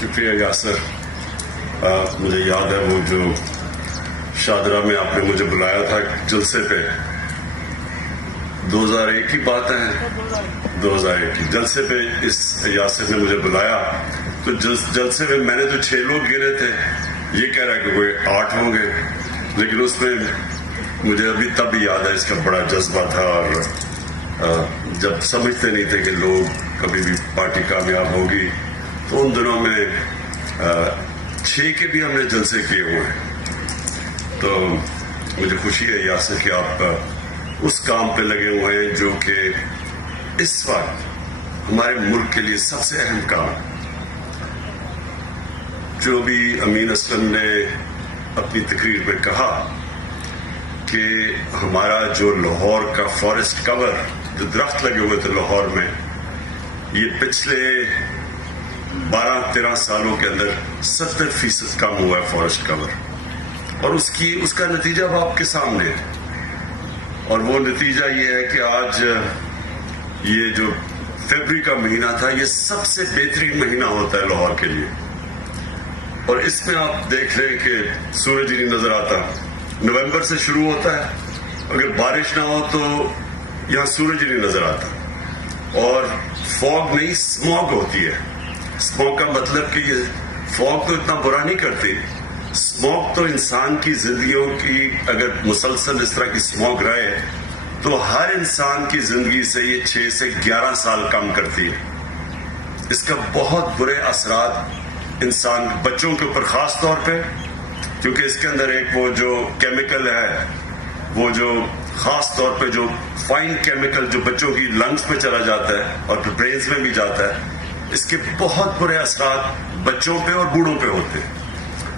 شکریہ یاسر. مجھے یاد ہے وہ جو شادرہ میں آپ نے مجھے بلایا تھا جلسے پہ، 2001 کی بات ہے، 2001 کی جلسے پہ اس یاسر نے مجھے بلایا. تو جلسے میں نے جو 6 لوگ گنے تھے، یہ کہہ رہا ہے کہ کوئی 8 ہوں گے، لیکن اس میں مجھے ابھی تب بھی یاد ہے اس کا بڑا جذبہ تھا. اور جب سمجھتے نہیں تھے کہ لوگ کبھی بھی پارٹی کامیاب ہوگی، تو ان دنوں میں 6 کے بھی ہم نے جلسے کیے ہوئے ہیں. تو مجھے خوشی ہے یاسر کہ آپ اس کام پہ لگے ہوئے ہیں جو کہ اس وقت ہمارے ملک کے لیے سب سے اہم کام. جو بھی امین اسلم نے اپنی تقریر میں کہا کہ ہمارا جو لاہور کا فارسٹ کور، جو درخت لگے ہوئے تھے لاہور میں، یہ پچھلے 12-13 سالوں کے اندر 70% کم ہوا ہے فارسٹ کور. اور اس کا نتیجہ اب آپ کے سامنے ہے. اور وہ نتیجہ یہ ہے کہ آج یہ جو فروری کا مہینہ تھا، یہ سب سے بہترین مہینہ ہوتا ہے لاہور کے لیے. اور اس میں آپ دیکھ رہے ہیں کہ سورج ہی نہیں نظر آتا. نومبر سے شروع ہوتا ہے، اگر بارش نہ ہو تو یہاں سورج ہی نہیں نظر آتا. اور فوگ نہیں، اسموگ ہوتی ہے. اسموگ کا مطلب کہ یہ فوگ تو اتنا برا نہیں کرتی. اسموگ تو انسان کی زندگیوں کی، اگر مسلسل اس طرح کی اسموگ رہے تو ہر انسان کی زندگی سے یہ 6 سے 11 سال کم کرتی ہے. اس کا بہت برے اثرات انسان بچوں کے اوپر خاص طور پہ، کیونکہ اس کے اندر ایک وہ جو کیمیکل ہے، وہ جو خاص طور پہ جو فائن کیمیکل جو بچوں کی لنگز پہ چلا جاتا ہے اور پھر برینز میں بھی جاتا ہے، اس کے بہت برے اثرات بچوں پہ اور بوڑھوں پہ ہوتے ہیں.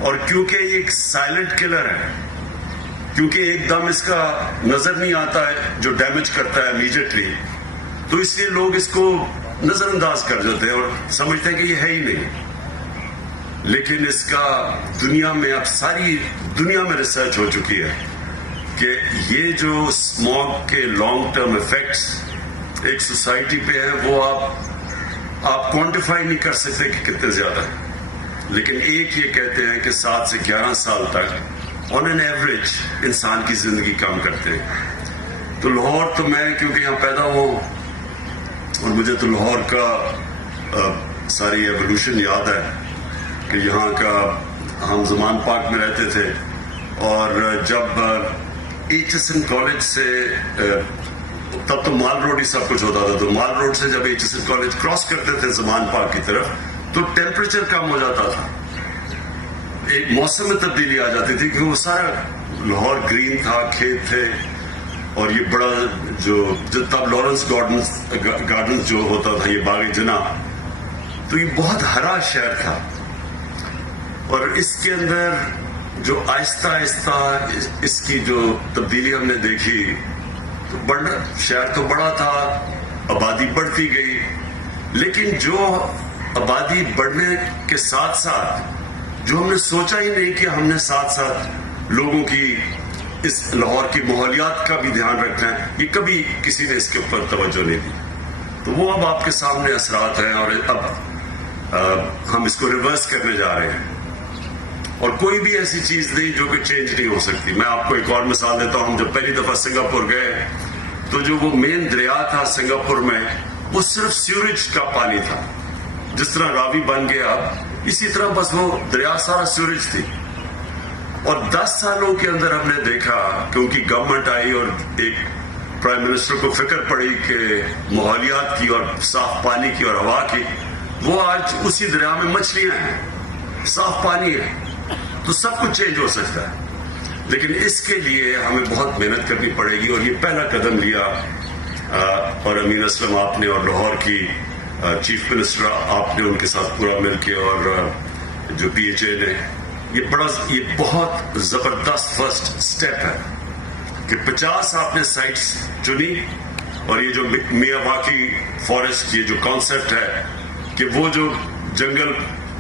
اور کیونکہ یہ ایک سائلنٹ کلر ہے، کیونکہ ایک دم اس کا نظر نہیں آتا ہے جو ڈیمیج کرتا ہے امیجیٹلی، تو اس لیے لوگ اس کو نظر انداز کر دیتے ہیں اور سمجھتے ہیں کہ یہ ہے ہی نہیں. لیکن اس کا دنیا میں، اب ساری دنیا میں ریسرچ ہو چکی ہے کہ یہ جو اسموگ کے لانگ ٹرم ایفیکٹس ایک سوسائٹی پہ ہیں، وہ آپ کوانٹیفائی نہیں کر سکتے کہ کتنے زیادہ ہیں. لیکن ایک یہ کہتے ہیں کہ 7 سے 11 سال تک آن این ایوریج انسان کی زندگی کم کرتے ہیں. تو لاہور تو میں کیونکہ یہاں پیدا ہوں اور مجھے تو لاہور کا ساری ایوولوشن یاد ہے کہ یہاں کا ہم زمان پارک میں رہتے تھے. اور جب ایچ ایس این کالج سے، تب تو مال روڈ ہی سب کچھ ہوتا تھا، تو مال روڈ سے جب H S N college cross کرتے تھے زمان پارک کی طرف، تو ٹیمپریچر کم ہو جاتا تھا. ایک موسم میں تبدیلی آ جاتی تھی کیونکہ وہ سارا لاہور گرین تھا، کھیت تھے. اور یہ بڑا جو تب لارنس گارڈنز جو ہوتا تھا، یہ باغ جنا، تو یہ بہت ہرا شہر تھا. اور اس کے اندر جو آہستہ آہستہ اس کی جو تبدیلی ہم نے دیکھی، تو بڑا شہر تو بڑا تھا، آبادی بڑھتی گئی. لیکن جو آبادی بڑھنے کے ساتھ ساتھ جو ہم نے سوچا ہی نہیں کہ ہم نے ساتھ ساتھ لوگوں کی، اس لاہور کی ماحولیات کا بھی دھیان رکھنا ہے، یہ کبھی کسی نے اس کے اوپر توجہ نہیں دی. تو وہ اب آپ کے سامنے اثرات ہیں، اور اب ہم اس کو ریورس کرنے جا رہے ہیں. اور کوئی بھی ایسی چیز نہیں جو کہ چینج نہیں ہو سکتی. میں آپ کو ایک اور مثال دیتا ہوں. ہم جب پہلی دفعہ سنگاپور گئے تو جو وہ مین دریا تھا سنگاپور میں، وہ صرف سیوریج کا پانی تھا. جس طرح راوی بن گیا اسی طرح بس وہ دریا سارا سیوریج تھی. اور 10 سالوں کے اندر ہم نے دیکھا کہ ان کی گورنمنٹ آئی اور ایک پرائم منسٹر کو فکر پڑی کہ ماحولیات کی اور صاف پانی کی اور ہوا کی. وہ آج اسی دریا میں مچھلیاں ہیں، صاف پانی ہے. تو سب کچھ چینج ہو سکتا ہے، لیکن اس کے لیے ہمیں بہت محنت کرنی پڑے گی. اور یہ پہلا قدم لیا، اور امین اسلم آپ نے، اور لاہور کی چیف منسٹر آپ نے ان کے ساتھ پورا مل کے، اور جو پی ایچ اے نے، یہ بہت زبردست فرسٹ سٹیپ ہے کہ 50 آپ نے سائٹس چنی. اور یہ جو میاواکی فارسٹ، یہ جو کانسیپٹ ہے کہ وہ جو جنگل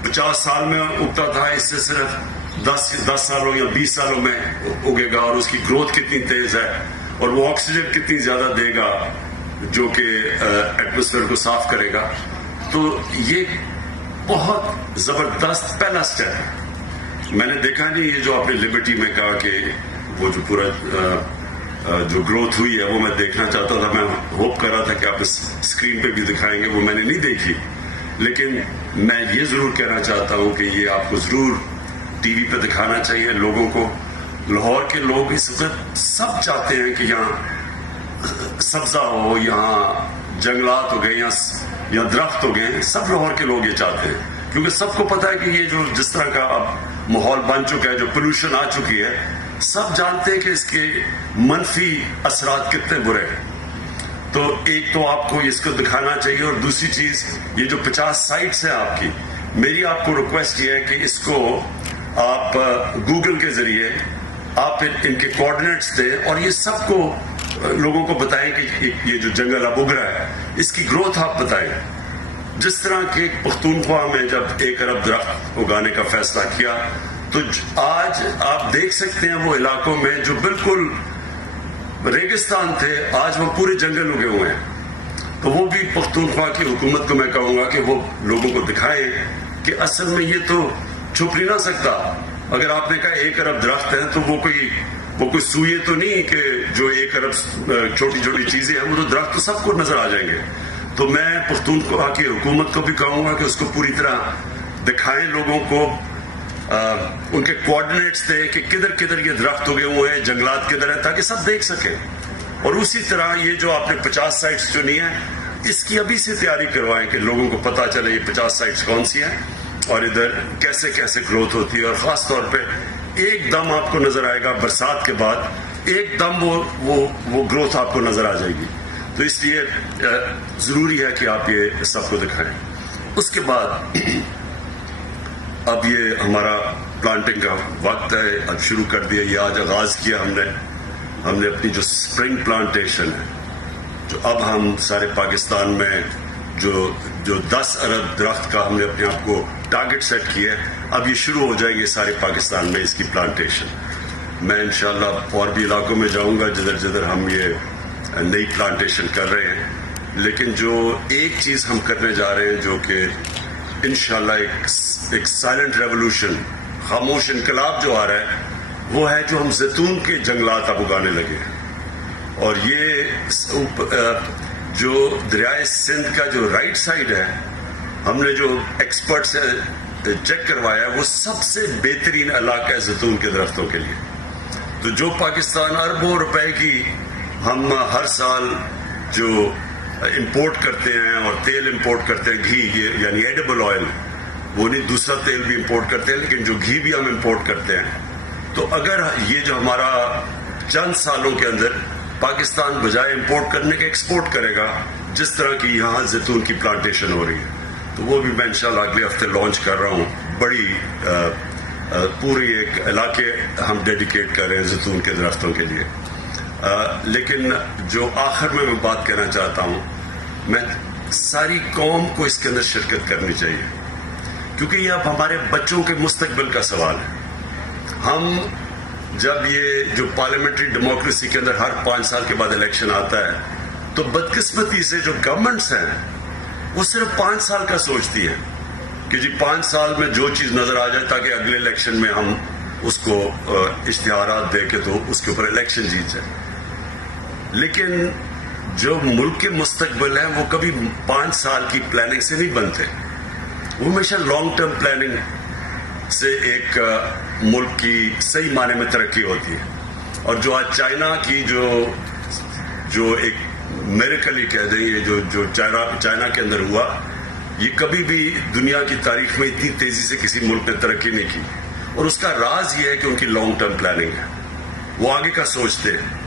50 سال میں اگتا تھا، اس سے صرف 10 سالوں یا 20 سالوں میں اگے گا. اور اس کی گروتھ کتنی تیز ہے، اور وہ آکسیجن کتنی زیادہ دے گا جو کہ ایٹماسفیئر کو صاف کرے گا. تو یہ بہت زبردست پہلا اسٹیپ ہے. میں نے دیکھا نہیں یہ جو آپ نے لبرٹی میں کہا کہ وہ جو پورا جو گروتھ ہوئی ہے وہ میں دیکھنا چاہتا تھا. میں ہوپ کر رہا تھا کہ آپ اس اسکرین پہ بھی دکھائیں گے, وہ میں نے نہیں دیکھی. لیکن میں یہ ضرور کہنا چاہتا ہوں کہ یہ آپ کو ضرور ٹی وی پہ دکھانا چاہیے لوگوں کو. لاہور کے لوگ اس وقت سب چاہتے ہیں کہ یہاں سبزہ ہو, یہاں جنگلات ہو گئے, یہاں درخت ہو گئے. سب لاہور کے لوگ یہ چاہتے ہیں کیونکہ سب کو پتا ہے کہ یہ جو جس طرح کا اب ماحول بن چکا ہے, جو پولوشن آ چکی ہے, سب جانتے ہیں کہ اس کے منفی اثرات کتنے برے ہیں. تو ایک تو آپ کو اس کو دکھانا چاہیے, اور دوسری چیز یہ جو 50 سائٹس ہیں آپ کی, میری آپ کو ریکویسٹ یہ ہے کہ اس کو آپ گوگل کے ذریعے آپ ان کے کوآرڈینیٹس دیں اور یہ سب کو لوگوں کو بتائیں کہ یہ جو جنگل اب اگ رہا ہے اس کی گروتھ آپ بتائیں. جس طرح کہ پختونخوا میں جب 1 ارب درخت اگانے کا فیصلہ کیا, تو آج آپ دیکھ سکتے ہیں وہ علاقوں میں جو بالکل ریگستان تھے آج وہ پورے جنگل اگے ہوئے ہیں. تو وہ بھی پختونخوا کی حکومت کو میں کہوں گا کہ وہ لوگوں کو دکھائیں کہ اصل میں یہ تو چھپ نہیں نہ سکتا. اگر آپ نے کہا 1 ارب درخت ہے تو وہ کوئی سوئے تو نہیں کہ جو 1 ارب چھوٹی چھوٹی چیزیں ہیں, وہ تو درخت تو سب کو نظر آ جائیں گے. تو میں پختونخوا کی حکومت کو بھی کہوں گا کہ اس کو پوری طرح دکھائیں لوگوں کو, ان کے کوآرڈینیٹس دیں کہ کدھر کدھر یہ درخت اگے ہوئے ہیں, جنگلات کدھر ہیں, تاکہ سب دیکھ سکیں. اور اسی طرح یہ جو آپ نے 50 سائٹس چنی ہیں, اس کی ابھی سے تیاری کروائیں کہ لوگوں کو پتا چلے یہ 50 سائٹس کون سی ہیں اور ادھر کیسے کیسے گروتھ ہوتی ہے. اور خاص طور پہ ایک دم آپ کو نظر آئے گا برسات کے بعد, ایک دم وہ گروتھ آپ کو نظر آ جائے گی. تو اس لیے ضروری ہے کہ آپ یہ سب کو دکھائیں. اس کے بعد اب یہ ہمارا پلانٹنگ کا وقت ہے, اب شروع کر دیا, یہ آج آغاز کیا ہم نے اپنی جو اسپرنگ پلانٹیشن ہے, جو اب ہم سارے پاکستان میں جو 10 ارب درخت کا ہم نے اپنے آپ کو ٹارگٹ سیٹ کیا ہے, اب یہ شروع ہو جائے گی سارے پاکستان میں اس کی پلانٹیشن. میں انشاءاللہ اور بھی علاقوں میں جاؤں گا جدھر جدھر ہم یہ نئی پلانٹیشن کر رہے ہیں. لیکن جو ایک چیز ہم کرنے جا رہے ہیں جو کہ انشاءاللہ ایک سائلنٹ ریولوشن, خاموش انقلاب جو آ رہا ہے, وہ ہے جو ہم زیتون کے جنگلات اب اگانے لگے ہیں. اور یہ جو دریائے سندھ کا جو رائٹ سائڈ ہے, ہم نے جو ایکسپرٹ سے چیک کروایا ہے, وہ سب سے بہترین علاقہ ہے زیتون کے درختوں کے لیے. تو جو پاکستان اربوں روپے کی ہم ہر سال جو امپورٹ کرتے ہیں اور تیل امپورٹ کرتے ہیں, گھی یعنی ایڈیبل آئل, وہ نہیں دوسرا تیل بھی امپورٹ کرتے ہیں, لیکن جو گھی بھی ہم امپورٹ کرتے ہیں, تو اگر یہ جو ہمارا چند سالوں کے اندر پاکستان بجائے امپورٹ کرنے کے ایکسپورٹ کرے گا, جس طرح کی یہاں زیتون کی پلانٹیشن ہو رہی ہے, تو وہ بھی میں انشاءاللہ اگلے ہفتے لانچ کر رہا ہوں. بڑی پوری ایک علاقے ہم ڈیڈیکیٹ کر رہے ہیں زیتون کے درختوں کے لیے. لیکن جو آخر میں بات کہنا چاہتا ہوں, میں ساری قوم کو اس کے اندر شرکت کرنی چاہیے, کیونکہ یہ اب ہمارے بچوں کے مستقبل کا سوال ہے. ہم جب یہ جو پارلیمنٹری ڈیموکریسی کے اندر ہر 5 سال کے بعد الیکشن آتا ہے, تو بدقسمتی سے جو گورنمنٹس ہیں وہ صرف 5 سال کا سوچتی ہے کہ جی 5 سال میں جو چیز نظر آ جائے تاکہ اگلے الیکشن میں ہم اس کو اشتہارات دے کے تو اس کے اوپر الیکشن جیت جائے. لیکن جو ملک کے مستقبل ہیں وہ کبھی 5 سال کی پلاننگ سے نہیں بنتے, وہ ہمیشہ لانگ ٹرم پلاننگ سے ایک ملک کی صحیح معنی میں ترقی ہوتی ہے. اور جو آج چائنا کی جو ایک میریکل ہی کہہ دیں, یہ جو چائنا کے اندر ہوا, یہ کبھی بھی دنیا کی تاریخ میں اتنی تیزی سے کسی ملک نے ترقی نہیں کی. اور اس کا راز یہ ہے کہ ان کی لانگ ٹرم پلاننگ ہے, وہ آگے کا سوچتے ہیں.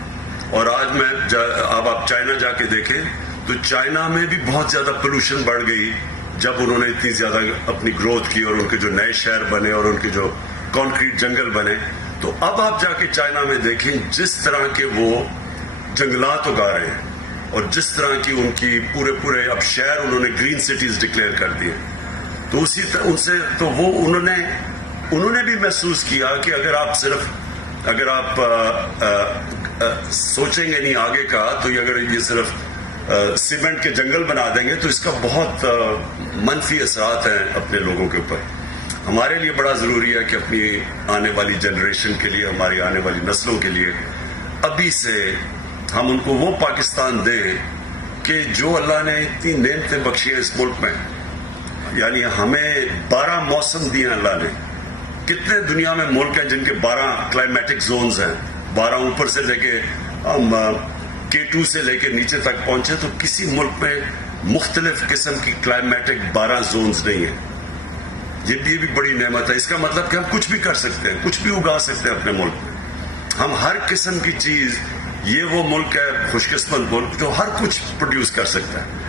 اور آج اب آپ چائنا جا کے دیکھیں تو چائنا میں بھی بہت زیادہ پولوشن بڑھ گئی جب انہوں نے اتنی زیادہ اپنی گروتھ کی اور ان کے جو نئے شہر بنے اور ان کے جو کانکریٹ جنگل بنے. تو اب آپ جا کے چائنا میں دیکھیں جس طرح کے وہ جنگلات اگا رہے ہیں اور جس طرح کی ان کی پورے اب شہر انہوں نے گرین سٹیز ڈکلیئر کر دیے. تو اسی طرح ان سے تو وہ انہوں نے بھی محسوس کیا کہ اگر آپ سوچیں گے نہیں آگے کا, تو اگر یہ صرف سیمنٹ کے جنگل بنا دیں گے تو اس کا بہت منفی اثرات ہیں اپنے لوگوں کے اوپر. ہمارے لیے بڑا ضروری ہے کہ اپنی آنے والی جنریشن کے لیے, ہماری آنے والی نسلوں کے لیے ابھی سے ہم ان کو وہ پاکستان دیں کہ جو اللہ نے اتنی نعمتیں بخشی ہیں اس ملک میں. یعنی ہمیں 12 موسم دیے ہیں اللہ نے. کتنے دنیا میں ملک ہیں جن کے 12 کلائمیٹک زونز ہیں, 12 اوپر سے لے کے ہم K2 سے لے کے نیچے تک پہنچے, تو کسی ملک میں مختلف قسم کی کلائمیٹک 12 زونز نہیں ہیں. یہ بھی بڑی نعمت ہے. اس کا مطلب کہ ہم کچھ بھی کر سکتے ہیں, کچھ بھی اگا سکتے ہیں اپنے ملک میں. ہم ہر قسم کی چیز, یہ وہ ملک ہے خوش قسمت ملک جو ہر کچھ پروڈیوس کر سکتا ہے.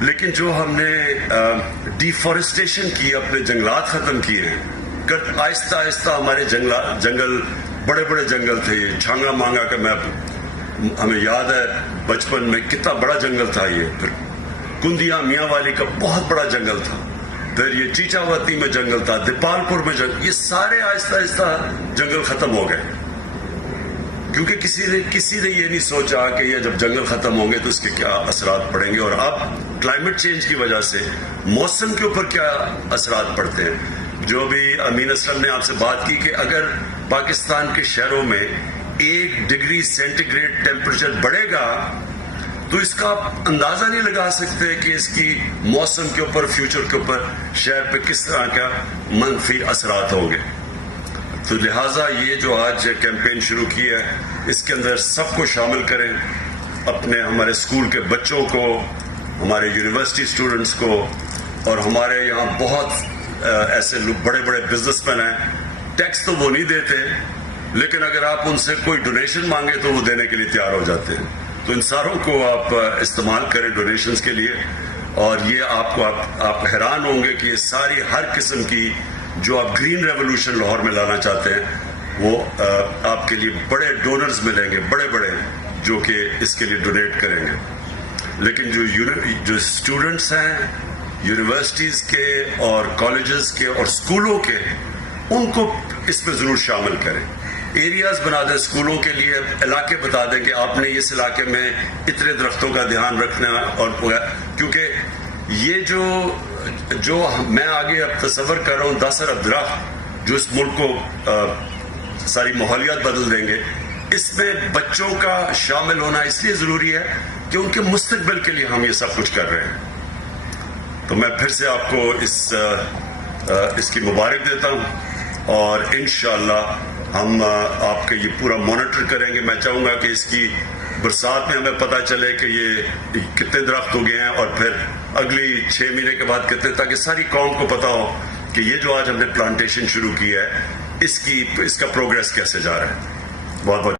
لیکن جو ہم نے ڈیفارسٹیشن کی, اپنے جنگلات ختم کیے ہیں, آہستہ آہستہ ہمارے جنگل بڑے بڑے جنگل تھے. یہ چھانگا مانگا کا ہمیں یاد ہے بچپن میں کتنا بڑا جنگل تھا یہ. پھر کندیا میاں والی کا بہت بڑا جنگل تھا. پھر یہ چیچاوتی میں جنگل تھا, دیپال پور میں جنگل. یہ سارے آہستہ آہستہ جنگل ختم ہو گئے کیونکہ کسی نے یہ نہیں سوچا کہ یہ جب جنگل ختم ہوں گے تو اس کے کیا اثرات پڑیں گے, اور اب کلائمیٹ چینج کی وجہ سے موسم کے اوپر کیا اثرات پڑتے ہیں. جو بھی امین اسلم نے آپ سے بات کی کہ اگر پاکستان کے شہروں میں 1 ڈگری سینٹی گریڈ ٹیمپریچر بڑھے گا تو اس کا آپ اندازہ نہیں لگا سکتے کہ اس کی موسم کے اوپر, فیوچر کے اوپر, شہر پہ کس طرح کا منفی اثرات ہوں گے. تو لہٰذا یہ جو آج کیمپین شروع کی ہے اس کے اندر سب کو شامل کریں, اپنے ہمارے اسکول کے بچوں کو, ہمارے یونیورسٹی اسٹوڈنٹس کو, اور ہمارے یہاں بہت ایسے لوگ بڑے بڑے بزنس مین ہیں. ٹیکس تو وہ نہیں دیتے, لیکن اگر آپ ان سے کوئی ڈونیشن مانگے تو وہ دینے کے لیے تیار ہو جاتے ہیں. تو ان ساروں کو آپ استعمال کریں ڈونیشنز کے لیے, اور یہ آپ حیران ہوں گے کہ یہ ساری ہر قسم کی جو آپ گرین ریولوشن لاہور میں لانا چاہتے ہیں وہ آپ کے لیے بڑے ڈونرز ملیں گے, بڑے بڑے, جو کہ اس کے لیے ڈونیٹ کریں گے. لیکن جو اسٹوڈنٹس ہیں یونیورسٹیز کے اور کالجز کے اور اسکولوں کے, ان کو اس میں ضرور شامل کریں. ایریاز بنا دیں اسکولوں کے لیے, علاقے بتا دیں کہ آپ نے اس علاقے میں اتنے درختوں کا دھیان رکھنا, اور کیونکہ یہ جو میں آگے اب تصور کر رہا ہوں 10 ارب درخت جو اس ملک کو ساری ماحولیات بدل دیں گے, اس میں بچوں کا شامل ہونا اس لیے ضروری ہے کہ ان کے مستقبل کے لیے ہم یہ سب کچھ کر رہے ہیں. تو میں پھر سے آپ کو اس کی مبارک دیتا ہوں, اور انشاءاللہ ہم آپ کا یہ پورا مانیٹر کریں گے. میں چاہوں گا کہ اس کی برسات میں ہمیں پتہ چلے کہ یہ کتنے درخت ہو گئے ہیں, اور پھر اگلی 6 مہینے کے بعد کتنے, تاکہ ساری قوم کو پتہ ہو کہ یہ جو آج ہم نے پلانٹیشن شروع کی ہے اس کا پروگریس کیسے جا رہا ہے. بہت بہت